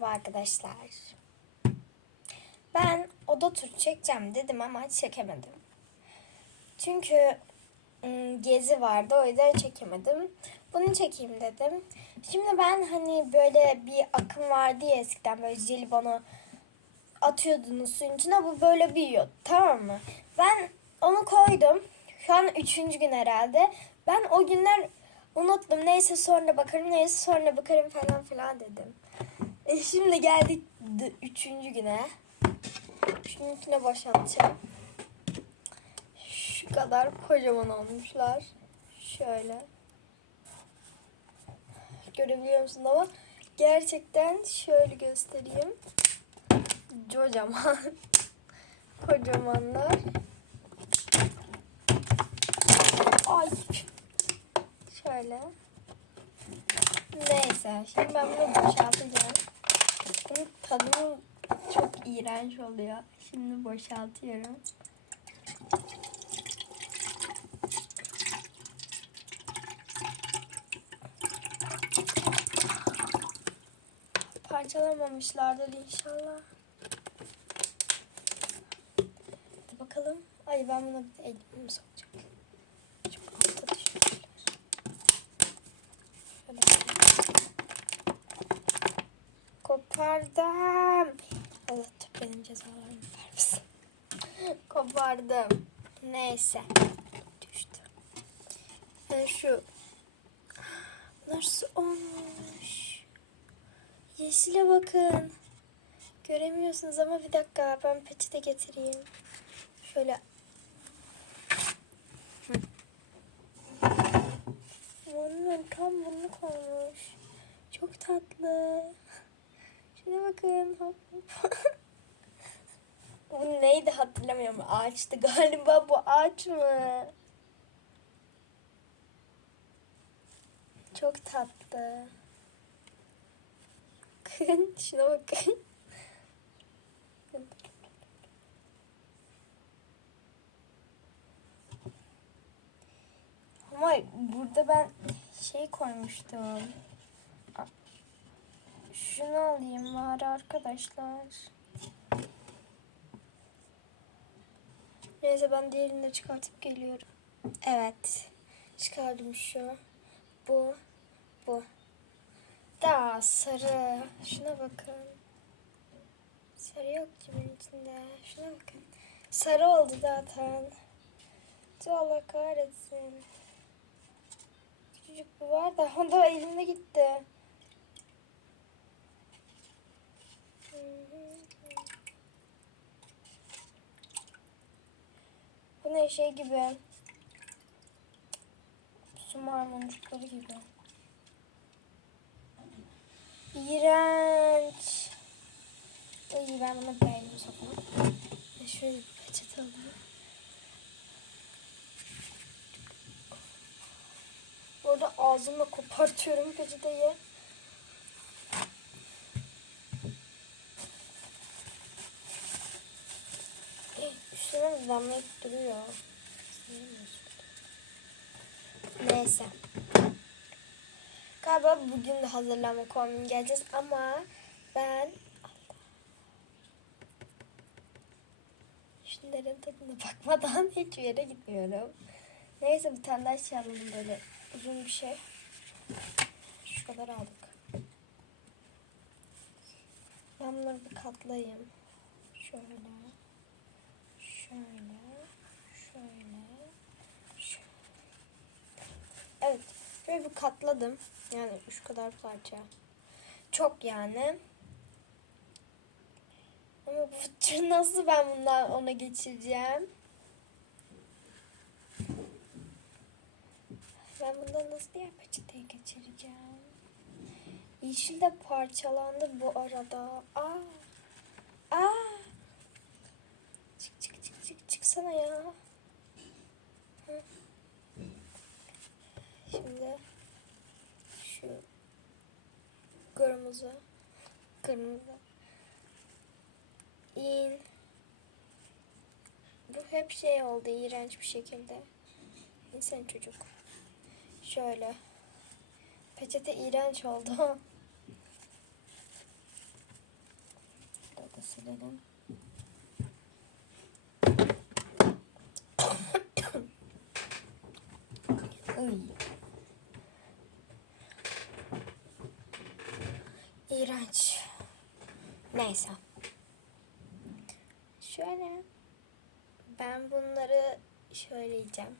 Merhaba arkadaşlar. Ben oda turu çekeceğim dedim ama çekemedim. Çünkü gezi vardı o yüzden çekemedim. Bunu çekeyim dedim. Şimdi ben hani böyle bir akım vardı ya eskiden böyle jelibonu atıyordunuz suyun içine bu böyle büyüyor tamam mı? Ben onu koydum. Şu an üçüncü gün herhalde. Ben o günler unuttum. Neyse sonra bakarım, neyse sonra bakarım falan filan dedim. E şimdi geldik üçüncü güne. Şunun içine boşaltacağım. Şu kadar kocaman olmuşlar. Şöyle. Görebiliyor musun ama gerçekten şöyle göstereyim. Kocaman. Kocamanlar. Ay. Şöyle. Neyse. Şimdi ben bunu boşaltacağım. Bunun tadı çok iğrenç oluyor. Şimdi boşaltıyorum. Parçalamamışlardır inşallah. Hadi bakalım. Ay ben buna bir elimi sokacağım. Çok altta düşüyorlar. Şöyle. Kopardım. Allah benim cezalarımı vermesin. Kopardım. Neyse. Düştü. Ben şu nasıl olmuş? Yeşile bakın. Göremiyorsunuz ama bir dakika ben peçete getireyim. Şöyle. Onun tam bunluk olmuş. Çok tatlı. Şuna bakın. Hop. bu neydi hatırlamıyorum. Ağaçtı galiba bu ağaç mı? Çok tatlı. Bakın şuna bakın. Ama burada ben şey koymuştum. Şunu alayım bari arkadaşlar. Neyse ben diğerini de çıkartıp geliyorum. Evet. Çıkardım şu. Bu. Bu. Daha sarı. Şuna bakın. Sarı yok ki bunun içinde. Şuna bakın. Sarı oldu zaten. Tüh Allah kahretsin. Küçücük bu var da o da elimde gitti. Şey gibi. Su maymuncukları gibi. İğrenç. İyi ben buna elimi sokmam. Şöyle bir peçete alayım. Orada ağzımla kopartıyorum peçeteyi. Mi damlayıp duruyor? Neyse. Galiba bugün de hazırlanma kombin geleceğiz ama ben şunların tadına bakmadan hiçbir yere gitmiyorum. Neyse bir tane daha şey alalım böyle uzun bir şey. Şu kadar aldık. Ben bunları bir katlayayım. Şöyle. Şöyle. Şöyle. Şöyle. Evet. Böyle bir katladım. Yani şu kadar parça. Çok yani. Ama bu nasıl ben bundan ona geçireceğim? Ben bundan nasıl diğer peçeteye geçireceğim? Yeşil de parçalandı bu arada. Aa. Aa. Çıksana ya. Şimdi şu kırmızı kırmızı. İn. Bu hep şey oldu iğrenç bir şekilde. İnsan çocuk. Şöyle. Peçete iğrenç oldu. Silelim. Iy. İğrenç. Neyse. Şöyle. Ben bunları şöyle yiyeceğim.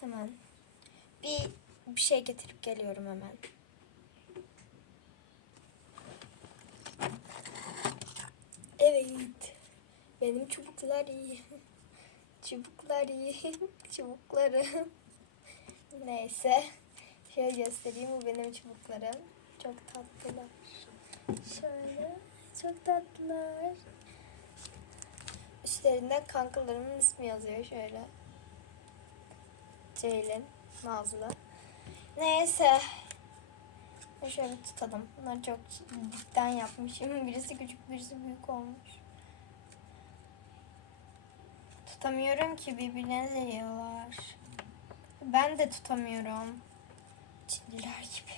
Hemen. Bir, bir şey getirip geliyorum hemen. Evet. Benim çubuklar iyi. Çubuklar iyi. Çubuklarım. Neyse. Şöyle göstereyim bu benim çubuklarım. Çok tatlılar. Şöyle. Çok tatlılar. Üstlerinde kankalarımın ismi yazıyor şöyle. Ceylin, Nazlı. Neyse. Şöyle tutalım. Bunları çok dipten yapmışım. Birisi küçük, birisi büyük olmuş. Tutamıyorum ki birbirlerine yiyorlar. Ben de tutamıyorum. Çinliler gibi.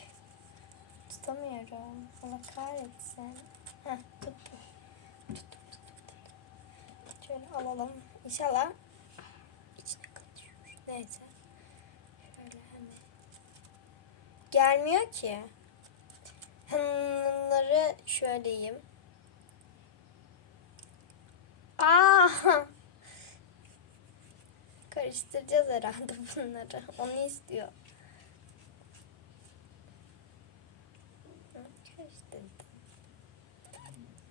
Tutamıyorum. Allah kahretsin. Heh, tuttum. Tuttum, tuttum, tuttum. Şöyle alalım. İnşallah içine kaçıyor. Neyse. Şöyle hemen. Gelmiyor ki. Bunları şöyle yiyeyim. Aa! Karıştıracağız herhalde bunları. Onu istiyor. Karıştırdım.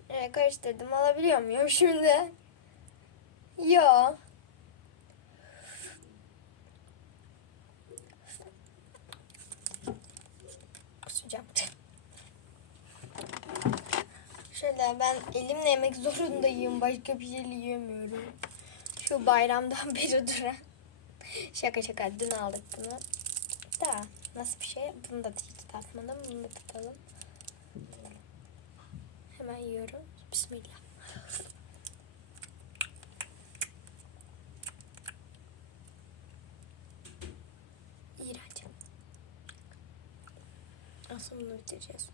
Evet karıştırdım. Alabiliyor muyum şimdi? Kusacağım. Şöyle ben elimle yemek zorundayım. Başka bir şey yiyemiyorum. Şu bayramdan beri duran. Şaka şaka dün aldık bunu. Da nasıl bir şey? Bunu da hiç tatmadım. Bunu da tutalım. Hemen yiyorum. Bismillah. İğrenç. Aslında bunu bitireceğiz.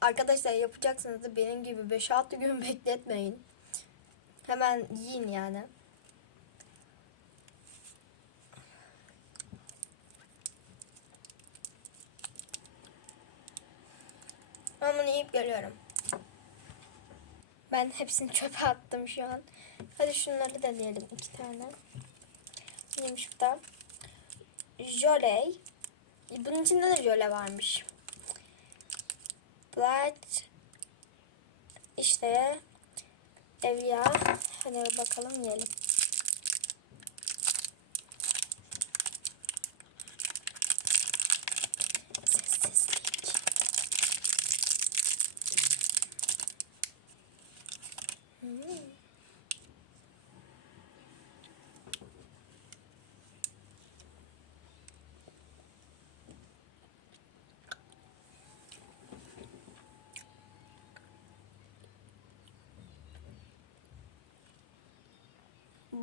Arkadaşlar yapacaksınız da benim gibi 5-6 gün bekletmeyin. Hemen yiyin yani. Ben bunu yiyip geliyorum. Ben hepsini çöpe attım şu an. Hadi şunları da diyelim iki tane. Neymiş bu da? Joley. Bunun içinde de jöle varmış. Black işte Evliya. Hadi bakalım yiyelim.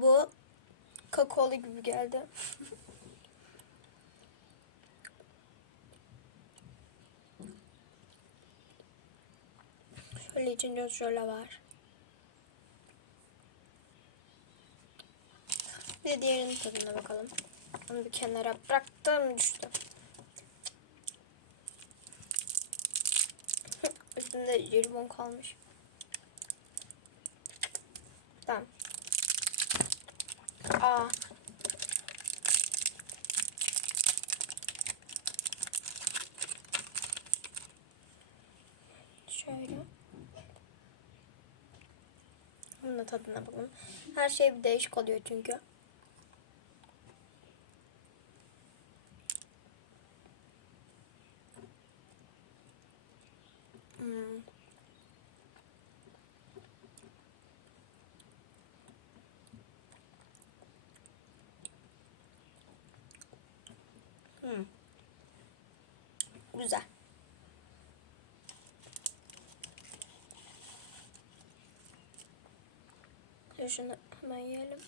Bu kakaolu gibi geldi. Şöyle içinde şöyle var. Bir de diğerinin tadına bakalım. Onu bir kenara bıraktım düştü. Üstünde jelibon kalmış. Tamam. Aa. Şöyle. Bunun da tadına bakalım. Her şey bir değişik oluyor çünkü. Güzel. Şunu hemen yiyelim.